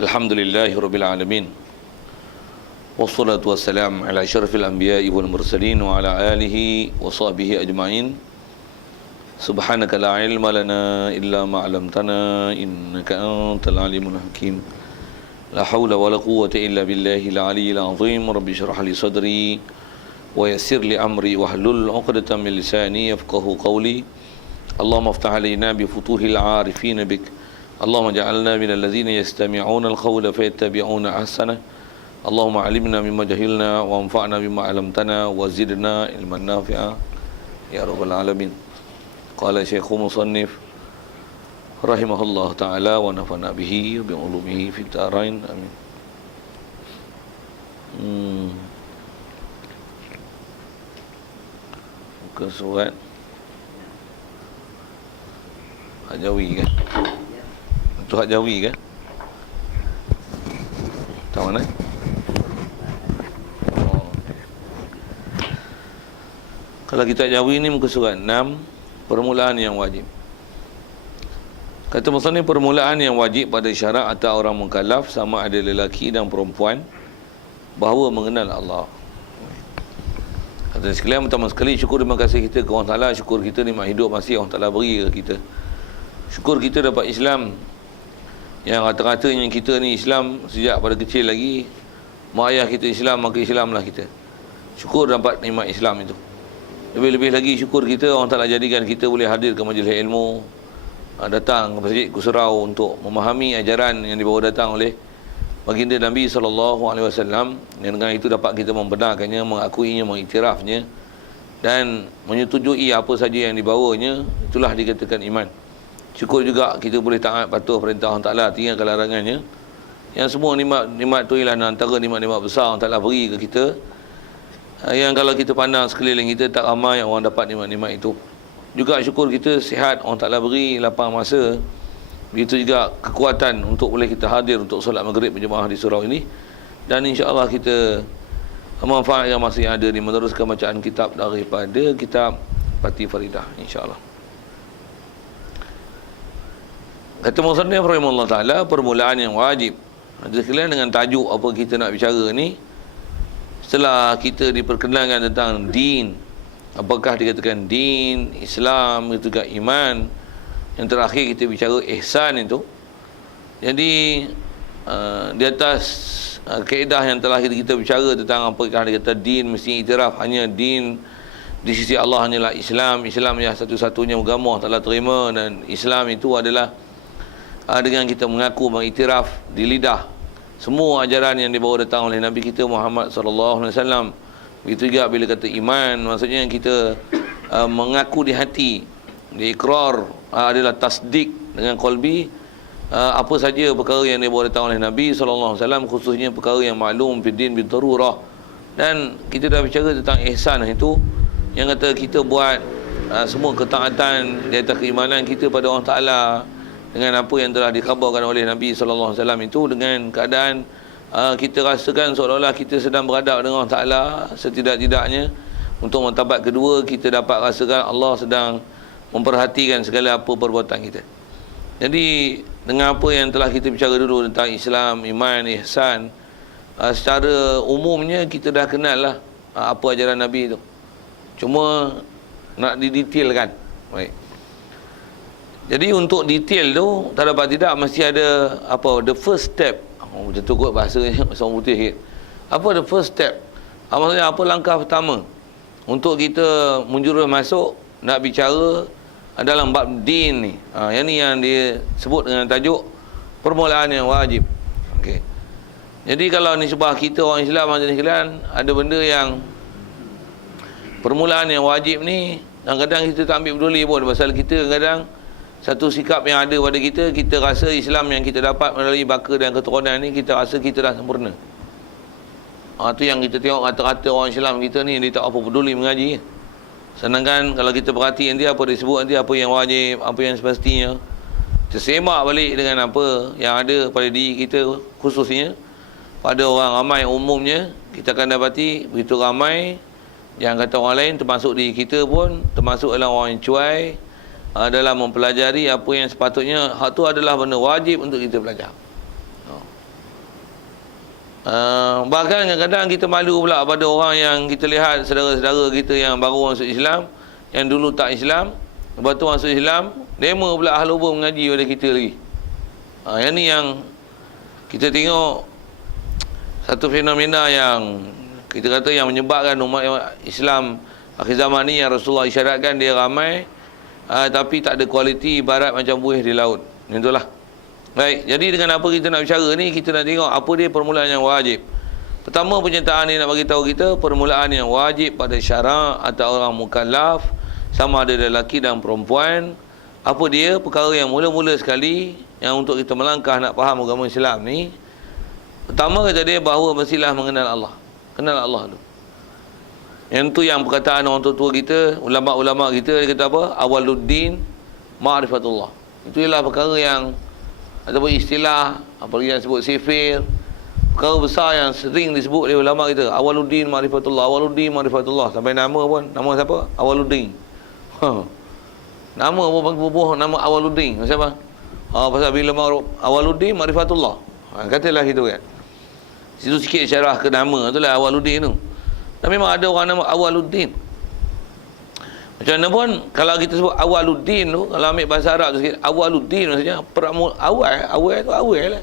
Alhamdulillahi Rabbil Alamin. Wassalatu wassalam ala asyrafil anbiya'i wal mursalin wa ala alihi wa sahbihi ajma'in. Subhanaka la ilma lana illa ma 'allamtana innaka antal alimul hakim. La haula wa la quwwata illa billahil aliyyil azim. Rabbi shrah li sadri wa yassir li amri wahlul 'uqdatam min lisani yafqahu qawli. Allahumma iftah 'alaina bi futuhil 'arifin bik. Allahumma ja'alna minal ladzina yastami'una al-qawla fayattabi'una ahsana. Allahumma 'allimna mimma jahilna wa anfa'na bima 'allamtana wa zidna ilman nafi'a ya rabbal alamin. Qala Syekh Musannif rahimahullah ta'ala wa nafa'na bihi wa bi ulumihi fid dharain amin. Muka surat Hajawi kan? Itu hak Jawi kan? Tahu mana? Kalau kita Jawi ni muka surat 6, permulaan yang wajib. Kata musannif, permulaan yang wajib pada syarak atau orang mukallaf sama ada lelaki dan perempuan bahawa mengenal Allah. Kata sekalian, pertama sekali syukur terima kasih kita ke Allah Ta'ala. Syukur kita nikmat hidup masih Allah Ta'ala beri ke kita. Syukur kita dapat Islam. Yang rata-ratanya kita ni Islam sejak pada kecil lagi. Mak ayah kita Islam, maka Islamlah kita. Syukur dapat nikmat Islam itu. Lebih-lebih lagi syukur kita Allah Ta'ala jadikan kita boleh hadir ke majlis ilmu, datang ke Masjid Kusurau untuk memahami ajaran yang dibawa datang oleh baginda Nabi SAW. Yang dengan itu dapat kita membenarkannya, mengakuinya, mengiktirafnya dan menyetujui apa saja yang dibawanya. Itulah dikatakan iman. Syukur juga kita boleh taat patuh perintah Allah Ta'ala, tinggalkan larangannya. Yang semua nikmat tu ialah antara nikmat-nikmat besar Allah Ta'ala beri ke kita, yang kalau kita pandang sekeliling kita tak ramai orang dapat nikmat-nikmat itu. Juga syukur kita sihat Allah Ta'ala beri, lapang masa. Begitu juga kekuatan untuk boleh kita hadir untuk solat maghrib berjemaah di surau ini. Dan insya-Allah kita manfaatkan masa yang ada ni meneruskan bacaan kitab daripada kitab Fatih Faridah insya-Allah. Kata musannif rahimahullah ta'ala, permulaan yang wajib. Sekalian dengan tajuk apa kita nak bicara ni, setelah kita diperkenalkan tentang din, apakah dikatakan din, Islam, itu juga iman. Yang terakhir kita bicara ihsan itu. Jadi di atas kaedah yang telah kita bicara tentang apakah dikata din, mesti iktiraf hanya din di sisi Allah hanyalah Islam. Islam yang satu-satunya agama telah terima, dan Islam itu adalah dengan kita mengaku, mengiktiraf di lidah semua ajaran yang dibawa datang oleh Nabi kita Muhammad sallallahu alaihi wasallam. Begitu juga bila kata iman, maksudnya kita mengaku di hati, di ikrar, adalah tasdik dengan qalbi apa saja perkara yang dibawa datang oleh Nabi sallallahu alaihi wasallam, khususnya perkara yang maklum fiddin bidarurah. Dan kita dah bicara tentang ihsan itu, yang kata kita buat semua ketaatan di atas keimanan kita pada Allah Ta'ala dengan apa yang telah dikhabarkan oleh Nabi SAW itu, dengan keadaan kita rasakan seolah-olah kita sedang beradab dengan Allah Ta'ala. Setidak-tidaknya untuk martabat kedua, kita dapat rasakan Allah sedang memperhatikan segala apa perbuatan kita. Jadi dengan apa yang telah kita bicara dulu tentang Islam, iman, ihsan, secara umumnya kita dah kenal lah apa ajaran Nabi itu. Cuma nak didetailkan. Baik. Jadi untuk detail tu, tak dapat tidak mesti ada apa, the first step. Macam tu kot bahasa orang putih sikit. Apa the first step? Maksudnya apa langkah pertama untuk kita menjurus masuk nak bicara dalam bab din ni. Yang ni yang dia sebut dengan tajuk permulaan yang wajib. Okey. Jadi kalau ni sebab kita orang Islam macam ni sekalian, ada benda yang permulaan yang wajib ni kadang-kadang kita tak ambil peduli pun, pasal kita kadang-kadang satu sikap yang ada pada kita, kita rasa Islam yang kita dapat melalui baka dan keturunan ni, kita rasa kita dah sempurna. Tu yang kita tengok rata-rata orang Islam kita ni, dia tak apa peduli mengaji. Sedangkan kalau kita perhatikan dia, apa dia sebut nanti, apa yang wajib, apa yang semestinya, tersemak balik dengan apa yang ada pada diri kita, khususnya pada orang ramai umumnya. Kita akan dapati begitu ramai yang kata orang lain, termasuk diri kita pun, termasuk dalam orang yang cuai dalam mempelajari apa yang sepatutnya hak tu adalah benda wajib untuk kita belajar. Bahkan kadang-kadang kita malu pula pada orang yang kita lihat saudara-saudara kita yang baru masuk Islam, yang dulu tak Islam, lepas tu masuk Islam, demo pula ahli hubung mengaji pada kita lagi. Yang ni yang kita tengok satu fenomena yang kita kata yang menyebabkan umat Islam akhir zaman ni, yang Rasulullah isyaratkan dia ramai, tapi tak ada kualiti, ibarat macam buih di laut. Itulah. Baik, jadi dengan apa kita nak bicara ni, kita nak tengok apa dia permulaan yang wajib. Pertama penyertaan ni nak bagi tahu kita permulaan yang wajib pada syarak atau orang mukallaf, sama ada lelaki dan perempuan. Apa dia perkara yang mula-mula sekali yang untuk kita melangkah nak faham agama Islam ni. Pertama kata dia bahawa mestilah mengenal Allah. Kenal Allah tu. Yang tu yang perkataan orang tua kita, ulama-ulama kita, dia kata apa? Awaluddin ma'rifatullah. Itu ialah perkara yang ataupun istilah, apalagi yang sebut sifir, perkara besar yang sering disebut oleh ulama kita. Awaluddin ma'rifatullah, Awaluddin ma'rifatullah. Sampai nama pun, nama siapa? Awaluddin. Nama pun bubuh nama Awaluddin. Siapa? Pasal bila Awaluddin ma'rifatullah. Katalah gitu kan. Situ sikit syarah ke nama tu lah Awaluddin tu. Dan memang ada orang nama Awaluddin. Macam mana pun, kalau kita sebut Awaluddin tu, kalau ambil bahasa Arab tu sikit, Awaluddin maksudnya awal tu awal lah.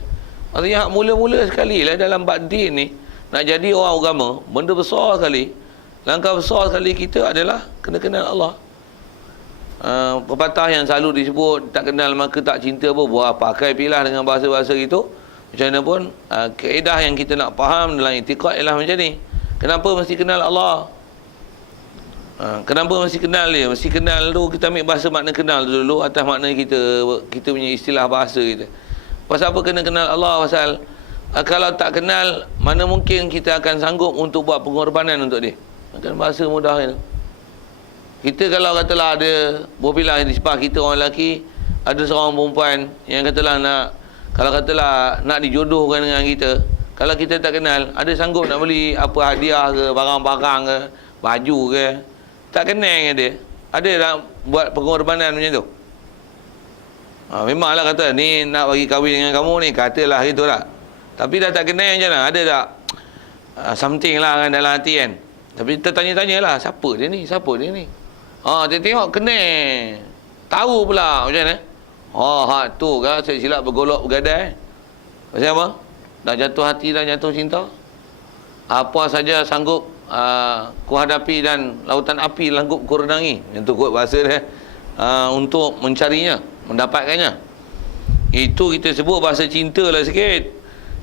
Maksudnya mula-mula sekali lah dalam bab din ni, nak jadi orang agama, benda besar sekali, langkah besar sekali kita adalah kena kenal Allah. Pepatah yang selalu disebut, tak kenal maka tak cinta pun, buah pakai pilah dengan bahasa-bahasa gitu. Macam mana pun, kaedah yang kita nak faham dalam i'tiqad ialah macam ni. Kenapa mesti kenal Allah? Kenapa mesti kenal dia? Mesti kenal tu, kita ambil bahasa makna kenal tu dulu atas makna kita punya istilah bahasa kita. Pasal apa kena kenal Allah? Pasal kalau tak kenal, mana mungkin kita akan sanggup untuk buat pengorbanan untuk dia. Kan bahasa mudah itu. Kita kalau katalah ada berpilah di sebelah kita orang lelaki, ada seorang perempuan yang katalah kalau katalah nak dijodohkan dengan kita, kalau kita tak kenal, ada sanggup nak beli apa hadiah ke, barang-barang ke, baju ke, tak kenal dengan dia, ada nak buat pengorbanan macam tu? Memanglah kata ni nak bagi kahwin dengan kamu ni, katalah gitu lah. Tapi dah tak kenal macam mana? Ada tak something lah kan dalam hati kan? Tapi tertanya-tanya lah, siapa dia ni? Siapa dia ni? Dia tengok kenal, tahu pula macam mana? Tu kan saya silap bergolok bergadai. Macam apa? Dah jatuh hati, dah jatuh cinta. Apa saja sanggup ku hadapi dan lautan api langgup ku renangi. Yang tu kot bahasa dia. Untuk mencarinya, mendapatkannya. Itu kita sebut bahasa cinta lah sikit.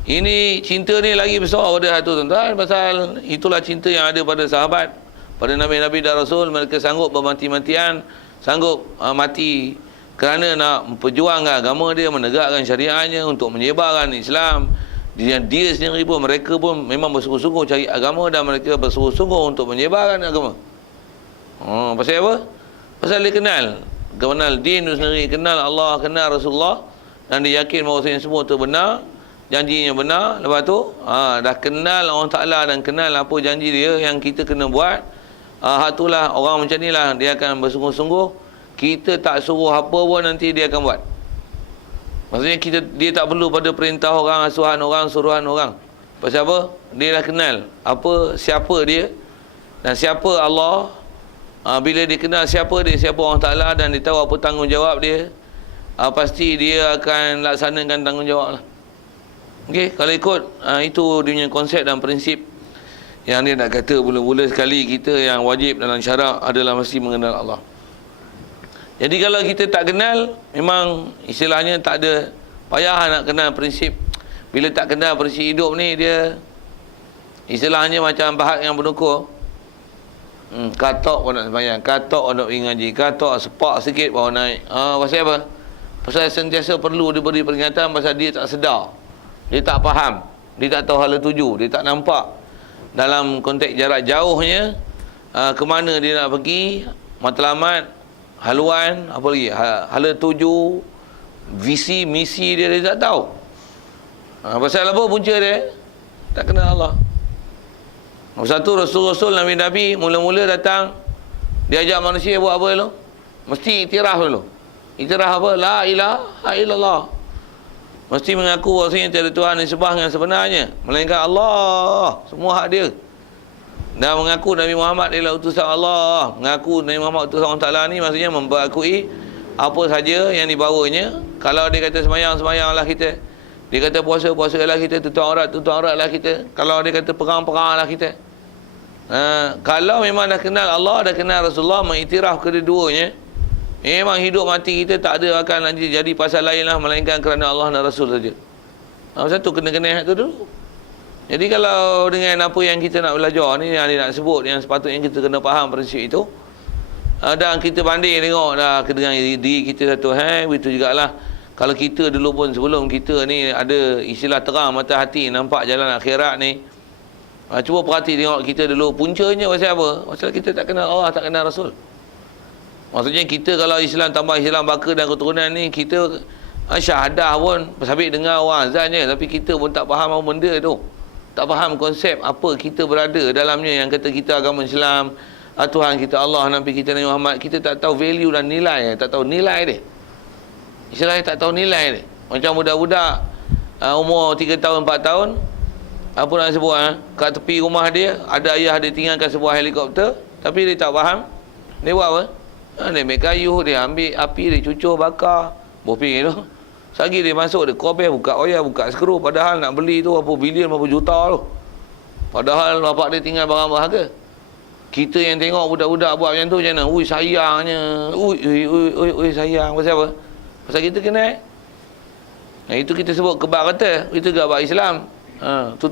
Ini cinta ni lagi besar pada satu tuan-tuan. Pasal itulah cinta yang ada pada sahabat, pada Nabi-Nabi dan Rasul. Mereka sanggup bermati-matian, sanggup mati kerana nak memperjuangkan agama dia, menegakkan syariatnya, untuk menyebarkan Islam. Dia sendiri pun, mereka pun memang bersungguh-sungguh cari agama, dan mereka bersungguh-sungguh untuk menyebarkan agama. Pasal apa? Pasal dia kenal din itu sendiri, kenal Allah, kenal Rasulullah, dan dia yakin bahawa semua itu benar, janjinya benar. Lepas tu dah kenal Allah Ta'ala dan kenal apa janji dia yang kita kena buat. Itulah orang macam ni lah, dia akan bersungguh-sungguh. Kita tak suruh apa pun nanti dia akan buat. Maksudnya dia tak perlu pada perintah orang, asuhan orang, suruhan orang. Pasal apa? Dia dah kenal siapa dia dan siapa Allah. Bila dia kenal siapa dia, siapa Allah Ta'ala, dan dia tahu apa tanggungjawab dia, pasti dia akan laksanakan tanggungjawab lah. Okey, kalau ikut itu dia punya konsep dan prinsip yang dia nak kata mula-mula sekali kita yang wajib dalam syarak adalah mesti mengenal Allah. Jadi kalau kita tak kenal, memang istilahnya tak ada payah nak kenal prinsip. Bila tak kenal prinsip hidup ni, dia istilahnya macam bahat yang berdukur. Katok pun nak sembahyang, katok pun nak pergi ngaji, katok sepak sikit baru naik. Pasal apa? Pasal sentiasa perlu diberi peringatan, pasal dia tak sedar, dia tak faham, dia tak tahu hala tuju, dia tak nampak dalam konteks jarak jauhnya ke mana dia nak pergi, matlamat, haluan, apa lagi, hala tuju, visi, misi dia tak tahu. Pasal apa punca dia? Tak kenal Allah. Satu Rasul-Rasul, Nabi-Nabi mula-mula datang, dia ajak manusia buat apa dulu? Mesti iktiraf dulu. Iktiraf apa? La ilaha illallah. Mesti mengaku bahawasanya tiada Tuhan yang disembah dengan sebenarnya melainkan Allah. Semua hak dia. Dan mengaku Nabi Muhammad adalah utusan Allah. Mengaku Nabi Muhammad utusan Allah Ta'ala ni maksudnya mengakui apa saja yang dibawanya. Kalau dia kata semayang-semayanglah kita. Dia kata puasa-puasalah kita. Tutup auratlah kita. Kalau dia kata perang-peranglah kita. Kalau memang dah kenal Allah, dah kenal Rasulullah, mengiktiraf kedua-duanya, memang hidup mati kita tak ada akan nanti jadi pasal lain lah melainkan kerana Allah dan Rasul saja. Satu kena tu dulu. Jadi kalau dengan apa yang kita nak belajar ni, yang dia nak sebut, yang sepatutnya kita kena faham prinsip itu, dan kita banding tengok dah dengan diri kita satu, begitu jugalah kalau kita dulu pun sebelum kita ni ada istilah terang mata hati, nampak jalan akhirat ni. Cuba perhati tengok kita dulu, puncanya pasal apa? Pasal kita tak kenal Allah, tak kenal Rasul. Maksudnya kita kalau Islam tambah Islam baka dan keturunan ni, kita syahadah pun sabit dengar orang azan je, tapi kita pun tak faham apa benda tu. Tak faham konsep apa kita berada dalamnya, yang kata kita agama Islam, Tuhan kita Allah, Nabi kita Nabi Muhammad. Kita tak tahu value dan nilai, tak tahu nilai dia. Istilahnya tak tahu nilai dia. Macam budak-budak umur 3 tahun 4 tahun, apa nak sebut, kat tepi rumah dia ada ayah dia tinggalkan sebuah helikopter, tapi dia tak faham. Dia buat apa? Dia ambil kayu, dia ambil api, dia cucur, bakar. Boping tu. Sagi dia masuk, dia kobeh, buka wayar, buka skru. Padahal nak beli tu berapa bilion, berapa juta tu. Padahal bapak dia tinggal barang berharga. Kita yang tengok budak-budak buat macam tu macam mana? Ui sayangnya. Ui sayang. Pasal apa? Pasal kita kenal. Itu kita sebut kebak kata. Itu kebak Islam. Tu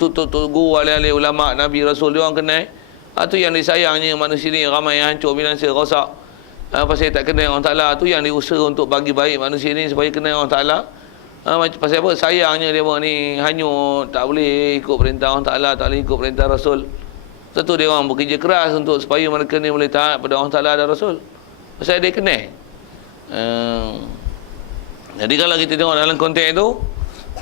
guru alih-alih ulama Nabi Rasul dia orang kenal. Tu yang disayangnya manusia ni ramai yang hancur binasa rosak. Pasal tak kenal Allah Ta'ala. Tu yang diusaha untuk bagi baik manusia ni supaya kenal Allah Ta'ala. Pasal apa? Sayangnya dia buat ni hanyut, tak boleh ikut perintah Allah Ta'ala, tak boleh ikut perintah Rasul. Tentu dia orang bekerja keras untuk supaya mereka ni boleh taat pada Allah Ta'ala dan Rasul. Pasal dia kenal. Jadi kalau kita tengok dalam konteks tu,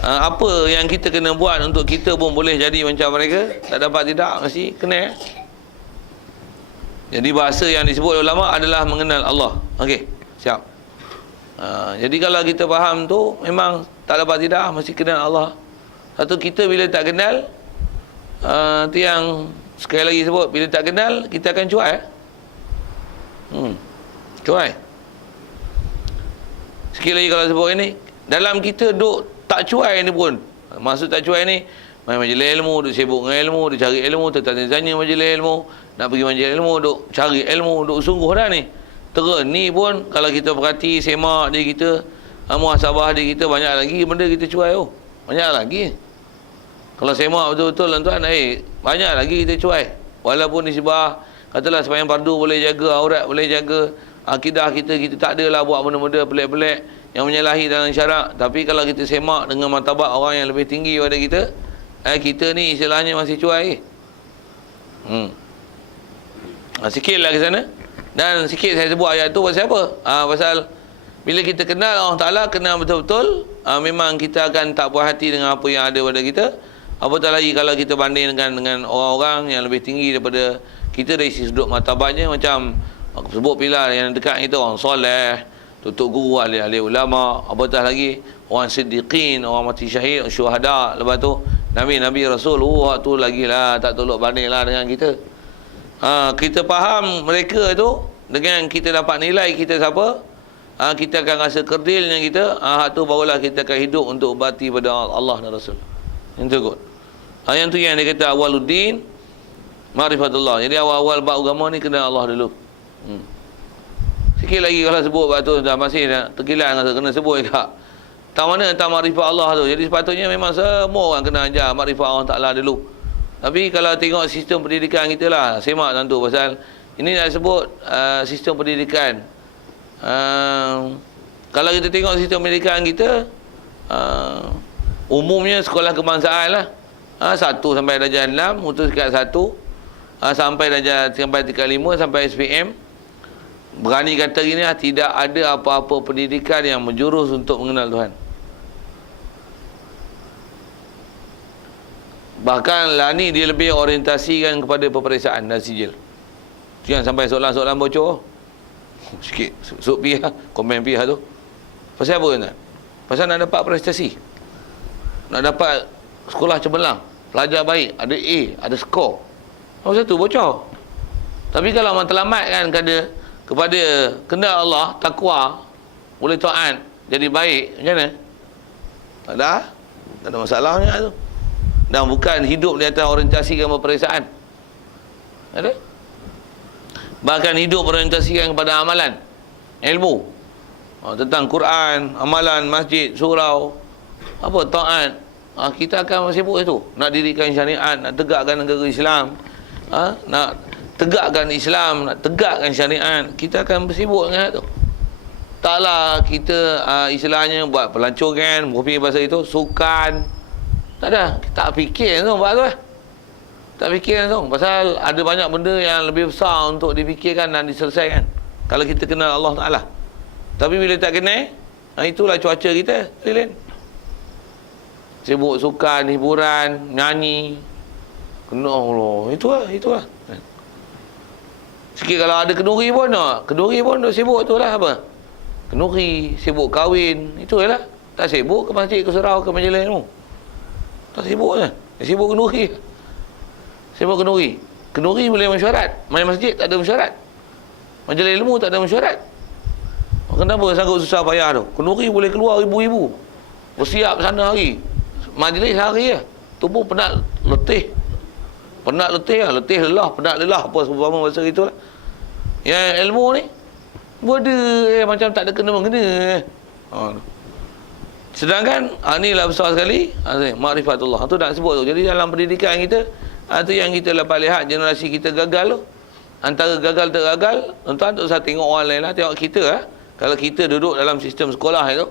apa yang kita kena buat untuk kita pun boleh jadi macam mereka, tak dapat tidak, mesti kenal. Jadi bahasa yang disebut ulama adalah mengenal Allah. Okey, siap. Jadi kalau kita faham tu, memang tak dapat tidak, mesti kenal Allah. Satu, kita bila tak kenal, tu yang sekali lagi sebut, bila tak kenal, kita akan cuai. Cuai. Sekali lagi kalau sebut ini, dalam kita duk tak cuai ni pun, maksud tak cuai ni, main majlis ilmu, duk sibuk dengan ilmu, duk cari ilmu, tertanya-tanya majlis ilmu, nak pergi majlis ilmu, duk cari ilmu, duk sungguh dah ni. Terus ni pun kalau kita perhati semak dia kita, muhasabah dia kita, banyak lagi benda kita cuai tu. Banyak lagi. Kalau semak betul-betul tuan-tuan, banyak lagi kita cuai. Walaupun nisbah, katalah sembahyang fardu boleh jaga aurat, boleh jaga akidah kita tak adalah buat benda-benda pelik-pelik yang menyalahi dalam syarak. Tapi kalau kita semak dengan martabat orang yang lebih tinggi daripada kita, kita ni istilahnya masih cuai. Sikit lah ke sana. Dan sikit saya sebut ayat tu pasal apa? Pasal bila kita kenal Allah Ta'ala, kenal betul-betul, memang kita akan tak puas hati dengan apa yang ada pada kita. Apatah lagi kalau kita banding dengan orang-orang yang lebih tinggi daripada kita dari sudut martabatnya. Macam aku sebut pilar yang dekat kita, orang soleh, tutup guru, ahli-ahli ulama, apatah lagi orang siddiqin, orang mati syahid, syuhada. Lepas tu Nabi Rasul, tu lagi lah, tak tolok banding lah dengan kita. Kita faham mereka tu, dengan kita dapat nilai kita siapa, kita akan rasa kerdilnya kita, tu barulah kita akan hidup untuk bakti pada Allah dan Rasul. Yang tu kot. Yang tu yang dia kata awaluddin ma'rifatullah. Jadi awal-awal bab agama ni kena Allah dulu. Sikit lagi kalau sebut bab tu dah masih dah terkilan, kena sebut juga. Tak mana tak makrifat Allah tu. Jadi sepatutnya memang semua orang kena ajar makrifat Allah Ta'ala dulu. Tapi kalau tengok sistem pendidikan kita lah, semak tentu pasal ini nak sebut sistem pendidikan. Kalau kita tengok sistem pendidikan kita, umumnya sekolah kebangsaan lah, 1 sampai darjah 6, mutu sekat 1, sampai darjah sampai tingkat 5, sampai SPM. Berani kata gini lah, tidak ada apa-apa pendidikan yang menjurus untuk mengenal Tuhan. Bahkan lah ni dia lebih orientasikan kepada peperiksaan dan sijil. Jangan sampai soalan-soalan bocor. Sikit sub pihak, komen pihak tu. Pasal apa tuan? Pasal nak dapat prestasi. nak dapat sekolah cemerlang, pelajar baik, ada A, ada skor. Nombor satu, bocor. Tapi kalau matlamat kan kepada kehendak Allah, takwa, boleh taat, jadi baik, macam mana? Tak ada masalahnya tu. Dan bukan hidup di atas orientasikan peperiksaan. Ada? Bahkan hidup orientasikan kepada amalan, ilmu. Tentang Quran, amalan, masjid, surau, apa, taat. Kita akan sibuk itu. Nak dirikan syariat, nak tegakkan negara Islam. Nak tegakkan Islam, nak tegakkan syariat. Kita akan bersibuk dengan itu. Taklah kita istilahnya buat pelancongan, berfikir pasal itu, sukan. Tak ada. Tak fikir tu buat tu lah. Tak fikir tu. Pasal ada banyak benda yang lebih besar untuk difikirkan dan diselesaikan kalau kita kenal Allah Ta'ala. Tapi bila tak kenal, itulah cuaca kita, Lilin. Sibuk sukan, hiburan, nyanyi. Kena Allah. Itulah. Sikit kalau ada kenduri pun nak. Kenduri pun sibuk tu lah apa? Kenduri, sibuk kahwin. Itu je lah. Tak sibuk ke masjid, ke surau, ke majlis ilmu. Tak sibuk je. Sibuk kenduri. Sibuk kenduri. Kenduri boleh mesyuarat. Main masjid tak ada mesyuarat. Majlis ilmu tak ada mesyuarat. Kenapa sanggup susah payah tu? Kenduri boleh keluar ribu-ribu. Bersiap sana hari. Majlis hari je. Tu pun penat letih. Penat letih lah. Letih lelah. Penat lelah. Apa sebab bahasa itulah. Yang ilmu ni benda macam tak ada kena-mengena. Sedangkan inilah besar sekali ma'rifatullah. Itu nak sebut tu. Jadi dalam pendidikan kita, itu yang kita dapat lihat generasi kita gagal tu. Antara gagal tergagal, tuan-tuan tak usah tengok orang lain lah, tengok kita lah. Kalau kita duduk dalam sistem sekolah itu,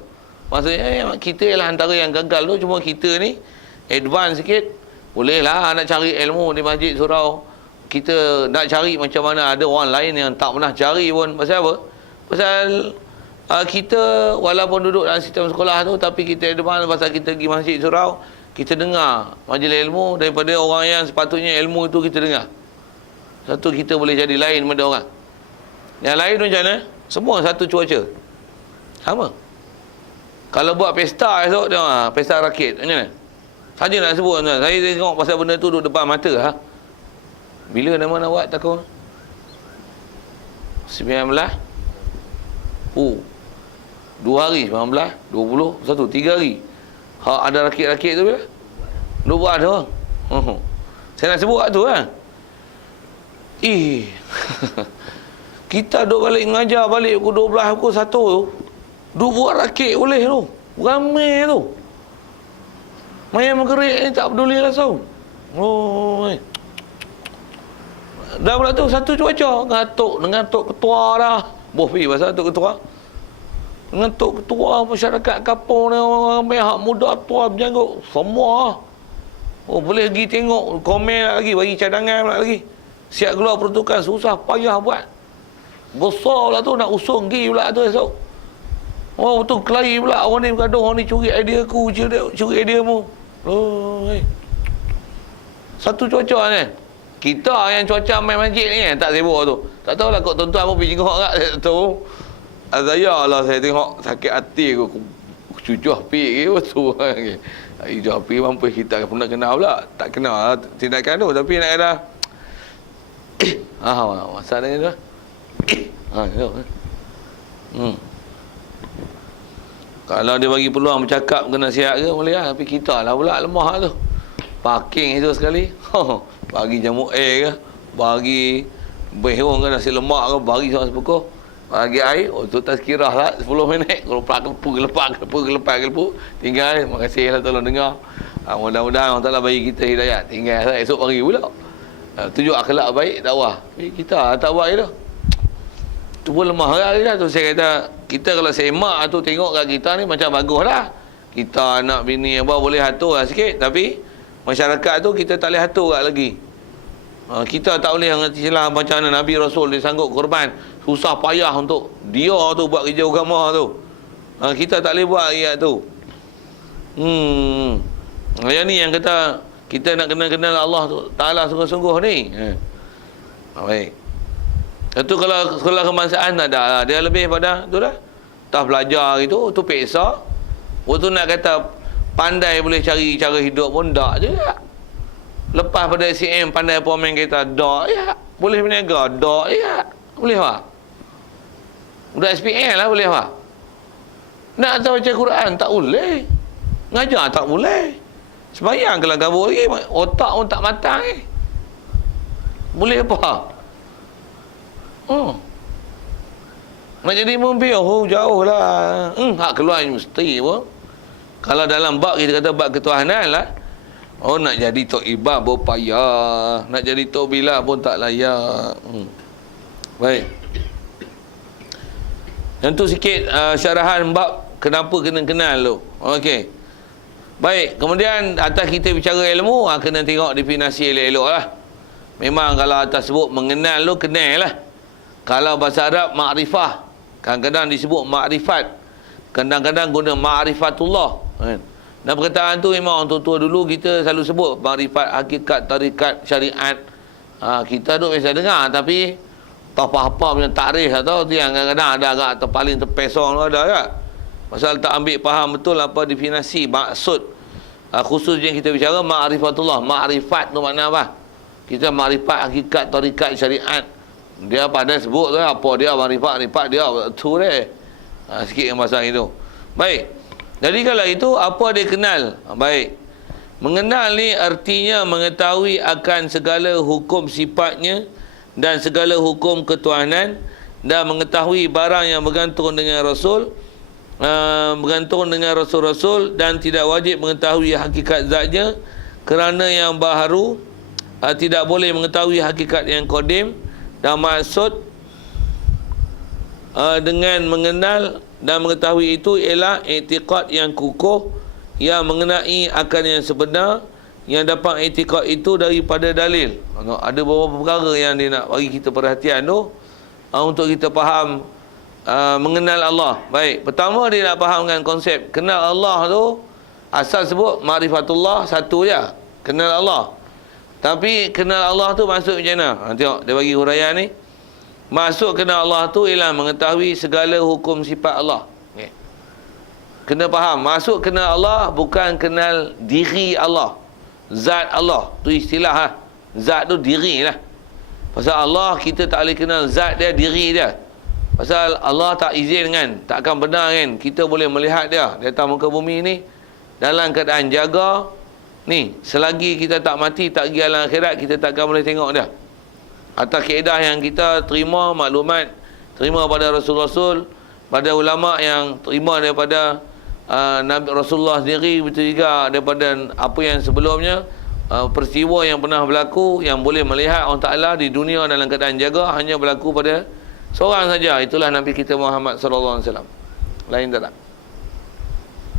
maksudnya kita ialah antara yang gagal tu. Cuma kita ni advance sikit. Boleh lah nak cari ilmu di masjid surau. Kita nak cari macam mana ada orang lain yang tak pernah cari pun. Pasal apa? Pasal kita walaupun duduk dalam sistem sekolah tu, tapi kita advance pasal kita pergi masjid surau, kita dengar majlis ilmu daripada orang yang sepatutnya ilmu itu kita dengar. Satu, kita boleh jadi lain daripada orang. Yang lain macam mana? Semua satu cuaca. Sama. Kalau buat pesta esok, tengok pesta rakit, macam mana? Saja nak sebut, saya tengok pasal benda tu duduk depan mata. Bila nama nak buat takut? 19. 2 hari, 19, 20, 1, 3 hari. Ada rakit-rakit tu bila? Duk buat tu. Saya nak sebut tu kan. Kita duk balik mengajar balik pukul 12, pukul 1 tu. Duk buat rakit boleh tu. Ramai tu. Mayat mengerik ni tak peduli langsung. Dah pula tu satu cuaca. Ngantuk ketua dah. Boh pergi pasal tu ketua. Ngantuk ketua masyarakat kampung ni, orang ramai hak muda tua berjanggut. Semua. Boleh pergi tengok, komen lagi, bagi cadangan pula lagi. Siap keluar peruntukan, susah payah buat. Besar pula tu, nak usung pergi pula tu esok. Betul kelahi pula. Orang ni bergaduh, orang ni curi idea aku, curi idea mu. Satu cuaca ni. Kita yang cuaca main masjid ni tak sibuk tu. Tak tahulah kau tuan-tuan pun pergi tengok kat tu. Azaya lah saya tengok sakit hati aku. Cucuh api ke betul. Cucuh api mampu kita pernah kenal pula. Tak kenal tindakan tu, tapi nak kata masa ni tu. Kalau dia bagi peluang bercakap kena siap ke boleh lah, tapi kita lah pula lemah tu. Parking itu sekali. Bagi jamu air ke, bagi behong ke, nasi lemak ke, bagi sama sepukuh, bagi air, tu tazkirah lah 10 minit. Kalau gelepak, tinggal. Makasih lah tolong dengar. Mudah-mudahan Allah Ta'ala bagi kita hidayat. Tinggal lah esok pagi pula. Tujuh akhlak baik, dakwah. Kita tak buat itu. Tu pun lemah lah tu. Saya kata, kita kalau semak tu tengok kat kita ni macam bagus lah. Kita anak bini apa boleh atur lah sikit, tapi masyarakat tu kita tak boleh atur kat lagi. Kita tak boleh ngerti silah macam mana Nabi Rasul dia sanggup korban susah payah untuk dia tu buat kerja agama tu. Kita tak boleh buat ayat tu. Yang ni yang kata kita nak kenal Allah Ta'ala sungguh-sungguh ni. Baik. Itu kalau sekolah kebangsaan tak ada lah. Dia lebih pada tu dah. Tak belajar gitu, tu peksa. Waktu nak kata Pandai boleh cari cara hidup pun tak juga. Lepas pada SCM pandai pun main kereta, tak ya. Boleh berniaga, tak ya. Boleh tak? Budak SPL lah boleh tak? Nak tahu baca Quran, tak boleh. Ngajar tak boleh. Sembayang kalau gabut lagi, otak pun tak matang Boleh apa? Nak jadi mimpi, jauh lah. Hak keluar universiti pun. Kalau dalam bab kita kata bab ketuhanan lah. Nak jadi tok ibad pun payah. Nak jadi tok bila pun tak layak. Baik. Yang tu sikit syarahan bab kenapa kena kenal tu. Okey. Baik, kemudian atas kita bicara ilmu, kena tengok definisi elok-elok lah. Memang kalau atas sebut mengenal tu, kenal lah. Kalau bahasa Arab, ma'rifah. Kadang-kadang disebut ma'rifat. Kadang-kadang guna ma'rifatullah. Dan perkataan tu memang orang tua-tua dulu kita selalu sebut. Ma'rifat, hakikat, tarikat, syariat. Kita tu biasa dengar, tapi tak apa-apa punya takrif atau tu yang kadang-kadang ada agak terpaling terpesong tu ada tak? Pasal tak ambil faham betul apa definisi maksud khusus yang kita bicara ma'rifatullah. Ma'rifat tu makna apa? Kita ma'rifat hakikat, tarikat, syariat. Dia pada sebut tu apa dia ma'rifat dia tu dia. Sikit yang pasal itu. Baik. Jadi kalau itu apa dia kenal? Baik. Mengenal ni artinya mengetahui akan segala hukum sifatnya dan segala hukum ketuhanan dan mengetahui barang yang bergantung dengan Rasul, bergantung dengan Rasul-Rasul dan tidak wajib mengetahui hakikat zatnya kerana yang baharu tidak boleh mengetahui hakikat yang qadim. Dan maksud dengan mengenal dan mengetahui itu ialah i'tiqad yang kukuh yang mengenai akan yang sebenar yang dapat i'tiqad itu daripada dalil. Ada beberapa perkara yang dia nak bagi kita perhatian tu untuk kita faham mengenal Allah. Baik, pertama dia nak fahamkan konsep kenal Allah tu. Asal sebut ma'rifatullah satu je, kenal Allah. Tapi kenal Allah tu maksud macam mana? Tengok dia bagi huraian ni. Maksud kenal Allah tu ialah mengetahui segala hukum sifat Allah. Okay. Kena faham, maksud kenal Allah bukan kenal diri Allah, zat Allah. Tu istilah lah. Zat tu diri lah. Pasal Allah kita tak boleh kenal zat dia, diri dia. Pasal Allah tak izin kan, tak akan benar kan kita boleh melihat dia di atas muka bumi ni dalam keadaan jaga ni. Selagi kita tak mati, tak pergi alam akhirat, kita tak akan boleh tengok dia. Atas kaedah yang kita terima maklumat, terima pada Rasul-Rasul, pada ulama yang terima daripada Nabi Rasulullah sendiri, betul juga daripada apa yang sebelumnya, peristiwa yang pernah berlaku yang boleh melihat Allah Ta'ala di dunia dalam keadaan jaga hanya berlaku pada seorang saja, itulah Nabi kita Muhammad sallallahu alaihi wasallam. Lain tak?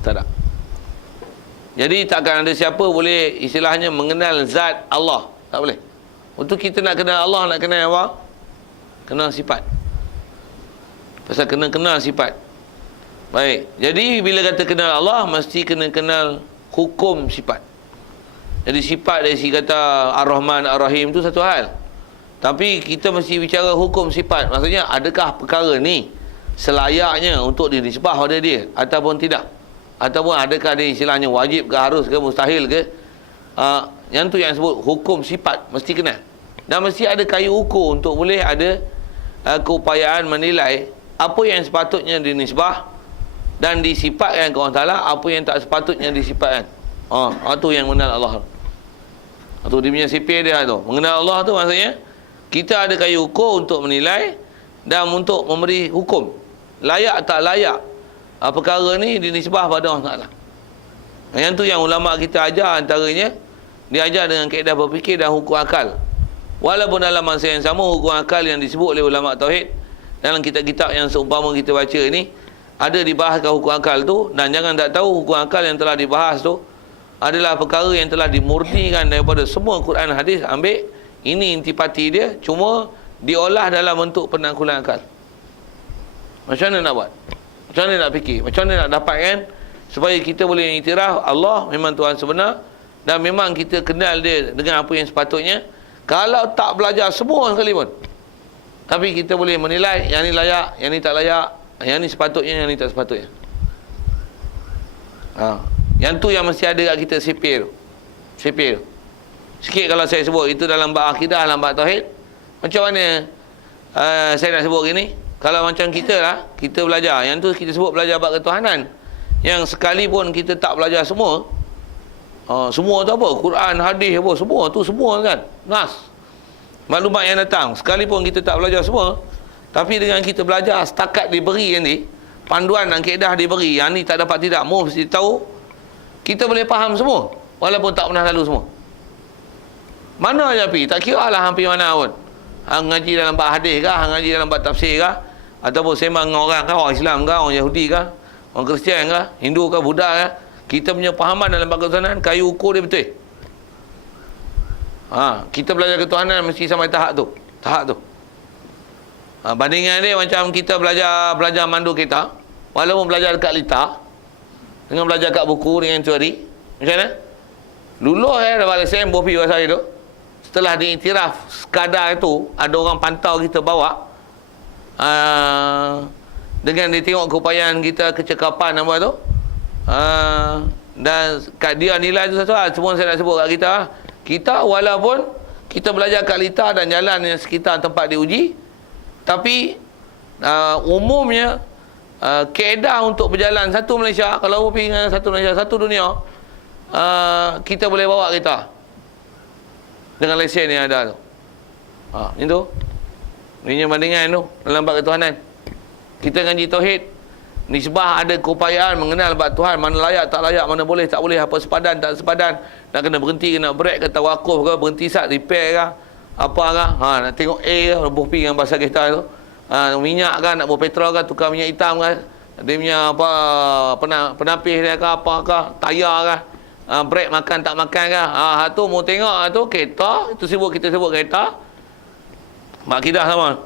Tak ada. Jadi takkan ada siapa boleh istilahnya mengenal zat Allah. Tak boleh. Untuk kita nak kenal Allah, nak kenal apa? Kenal sifat. Pasal kena kenal sifat. Baik. Jadi bila kata kenal Allah, mesti kena kenal hukum sifat. Jadi sifat dari si kata Ar-Rahman, Ar-Rahim tu satu hal. Tapi kita mesti bicara hukum sifat. Maksudnya adakah perkara ni selayaknya untuk dinisbah pada dia ataupun tidak? Ataupun adakah dia istilahnya wajib ke, harus ke, mustahil ke? Yang tu yang sebut hukum sifat mesti kenal. Dan mesti ada kayu ukur untuk boleh ada keupayaan menilai apa yang sepatutnya dinisbah dan disifatkan ke Allah Ta'ala, apa yang tak sepatutnya disifatkan. Itu yang mengenal Allah. Itu dia punya sipir dia tu. Mengenal Allah tu maksudnya kita ada kayu ukur untuk menilai dan untuk memberi hukum. Layak tak layak perkara ni dinisbah pada Allah Ta'ala. Yang tu yang ulama kita ajar antaranya, dia ajar dengan kaedah berfikir dan hukum akal. Walaupun dalam masa yang sama, hukum akal yang disebut oleh ulama tauhid dalam kitab-kitab yang seumpama kita baca ni ada dibahaskan hukum akal tu. Dan jangan tak tahu hukum akal yang telah dibahas tu adalah perkara yang telah dimurnikan daripada semua Quran hadis. Ambil ini intipati dia, cuma diolah dalam bentuk penangkulan akal. Macam mana nak buat? Macam mana nak fikir? Macam mana nak dapatkan supaya kita boleh iktiraf Allah memang Tuhan sebenar dan memang kita kenal dia dengan apa yang sepatutnya. Kalau tak belajar semua sekali pun, tapi kita boleh menilai yang ni layak, yang ni tak layak, yang ni sepatutnya, yang ni tak sepatutnya. Yang tu yang mesti ada kat kita sipir. Sipir. Sikit kalau saya sebut itu dalam bab akidah, dalam bab tauhid. Macam mana saya nak sebut gini? Kalau macam kita lah, kita belajar. Yang tu kita sebut belajar bab ketuhanan. Yang sekalipun kita tak belajar semua, semua tu apa? Quran, hadis apa? Semua kan? Nas. Maklumat yang datang. Sekalipun kita tak belajar semua, tapi dengan kita belajar setakat diberi ni, panduan dan kaedah diberi, yang ni tak dapat tidak, mesti tahu, kita boleh faham semua. Walaupun tak pernah lalu semua. Mana je pergi? Tak kira lah hampir mana pun. Hang ngaji dalam bab hadis kah? Hang ngaji dalam bab tafsir kah? Ataupun sembang dengan orang kah? Orang Islam kah? Orang Yahudi kah? Orang Kristian kah? Hindu kah? Buddha kah? Kita punya fahaman dalam bab ketuhanan, kayu ukur dia betul. Kita belajar ketuhanan mesti sampai tahap tu. Bandingan dia macam kita belajar mandu kita, walaupun belajar dekat litar, dengan belajar kat buku, dengan teori. Macam mana? Luluh dapat lesen, bopi bahasa itu. Setelah diiktiraf sekadar itu, ada orang pantau kita bawa, dengan dia tengok keupayaan kita, kecekapan apa tu, dan kat dia nilai tu satu hal. Semua saya nak sebut kat kita walaupun kita belajar kat litar dan jalan yang sekitar tempat diuji, tapi umumnya kaedah untuk berjalan satu Malaysia, kalau pergi dengan satu Malaysia, satu dunia, kita boleh bawa kita dengan lesen yang ada tu. Itu ini bandingan tu dalam bab ketuhanan. Kita ngaji tauhid, nisbah ada keupayaan mengenal bab Tuhan, mana layak tak layak, mana boleh tak boleh, apa sepadan tak sepadan, nak kena berhenti, kena break ke tawakuf ke, berhenti sat, repair ke, apa ke, nak tengok A ke, rebuh pi dengan bahasa kita tu, minyak kan, nak buat petrol kan, tukar minyak hitam kan, dia punya apa, penapis dia ke, apa ke, tayar ke, break makan tak makan ke, tu mau tengok tu kereta, itu kita sebut kereta, makidah sama.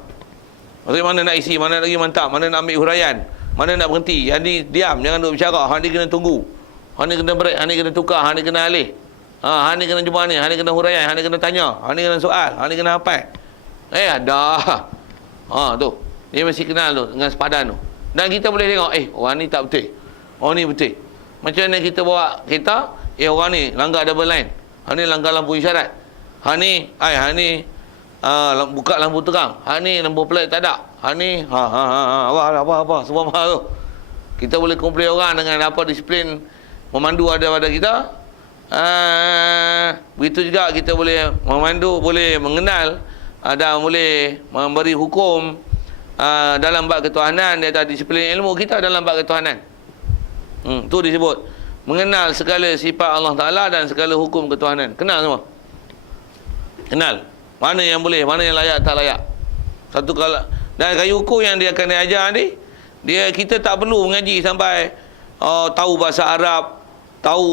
Maksudnya mana nak isi, mana lagi mantap, mana nak ambil huraian, mana nak berhenti. Yang ni diam, jangan duduk bercakap. Hang ni kena tunggu, hang ni kena break, hang ni kena tukar, hang ni kena alih, hang ni kena jumpa ni, hang ni kena huraian, hang ni kena tanya, hang ni kena soal, hang ni kena hafal. Ada. Tu. Dia mesti kenal tu dengan sepadan tu. Dan kita boleh tengok, orang ni tak betul, orang ni betul. Macam mana kita bawa kereta, orang ni langgar double line, hang ni langgar lampu isyarat, hang ni buka lampu terang, hang ni lampu pelat tak ada, hang ni apa semua tu. Kita boleh komplain orang dengan apa disiplin memandu ada pada kita. Begitu juga kita boleh memandu, boleh mengenal, dan boleh memberi hukum dalam bab ketuhanan. Dia ada disiplin ilmu kita dalam bab ketuhanan. Tu disebut mengenal segala sifat Allah Ta'ala dan segala hukum ketuhanan. Kenal semua. Kenal mana yang boleh, mana yang layak tak layak. Satu kalau dan kayu ukur yang dia akan diajar ni, kita tak perlu mengaji sampai tahu bahasa Arab, tahu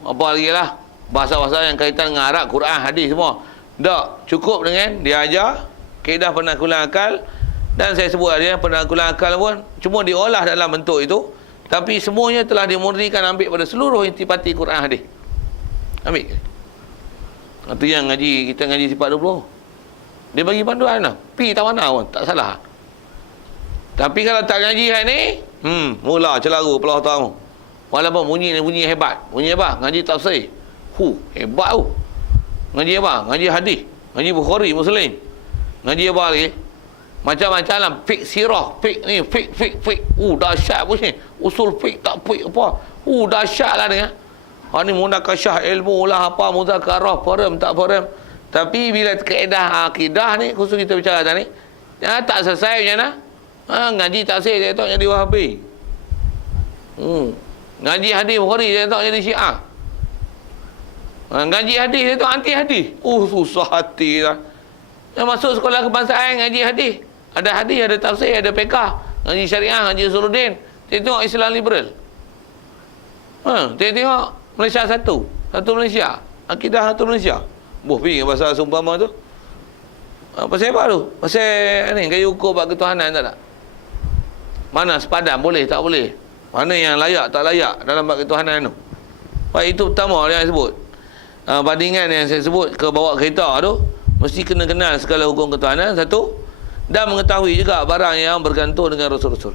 apa lagi lah, bahasa-bahasa yang kaitan dengan Arab, Quran, hadis semua. Tak, cukup dengan dia ajar kaedah penaklukan akal. Dan saya sebut dia penaklukan akal pun cuma diolah dalam bentuk itu, tapi semuanya telah dimurnikan, ambil pada seluruh intipati Quran, hadis. Ambil. Itu yang ngaji, kita ngaji sifat 20. Dia bagi panduan lah. Pi tak mana pun, tak salah. Tapi kalau tak ngaji hari ni, mula celaru pelah tahu. Walaupun bunyi hebat. Bunyi apa? Ngaji tafsir. Hebat tu. Ngaji apa? Ngaji hadis. Ngaji Bukhari, Muslim. Ngaji apa lagi? Macam-macam lah. Fiqh sirah. Fiqh ni. Fiqh. Dahsyat pun ni. Usul fiqh tak fiqh apa. Dahsyat lah ni. Ni munakasyah ilmu lah apa, muzakarah, faham tak faham. Tapi bila kaedah akidah ni, khusus kita bicara tadi, tak selesai macam mana? Ngaji tafsir dia tak jadi Wahabi. Ngaji hadis Bukhari dia tak jadi Syiah. Ngaji hadis dia tak anti hadis. Susah hati lah. Yang masuk sekolah kebangsaan ngaji hadis. Ada hadis, ada tafsir, ada fiqh. Ngaji syariah, ngaji usuluddin. Dia tengok Islam liberal. Dia tengok Malaysia satu Malaysia, akidah satu Malaysia. Pergi dengan bahasa seumpama tu. Pasal apa tu? Pasal ni kayu ukur bab ketuhanan tak? Mana sepadan, boleh tak boleh? Mana yang layak tak layak dalam bab ketuhanan tu? Baik, itu pertama yang saya sebut. Bandingan yang saya sebut ke bawa kereta tu, mesti kena kenal segala hukum ketuhanan satu, dan mengetahui juga barang yang bergantung dengan Rasul-Rasul.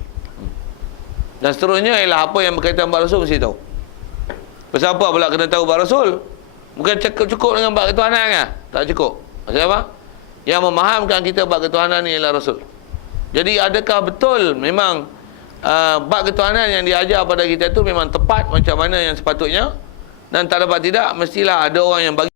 Dan seterusnya ialah apa yang berkaitan dengan Rasul mesti tahu. Pasal apa pula kena tahu bab Rasul? Bukan cukup dengan bab ketuhanan kan? Tak cukup. Pasal apa? Yang memahamkan kita bab ketuhanan ni ialah Rasul. Jadi adakah betul memang bab ketuhanan yang diajar pada kita tu memang tepat macam mana yang sepatutnya? Dan tak dapat tidak, mestilah ada orang yang bagi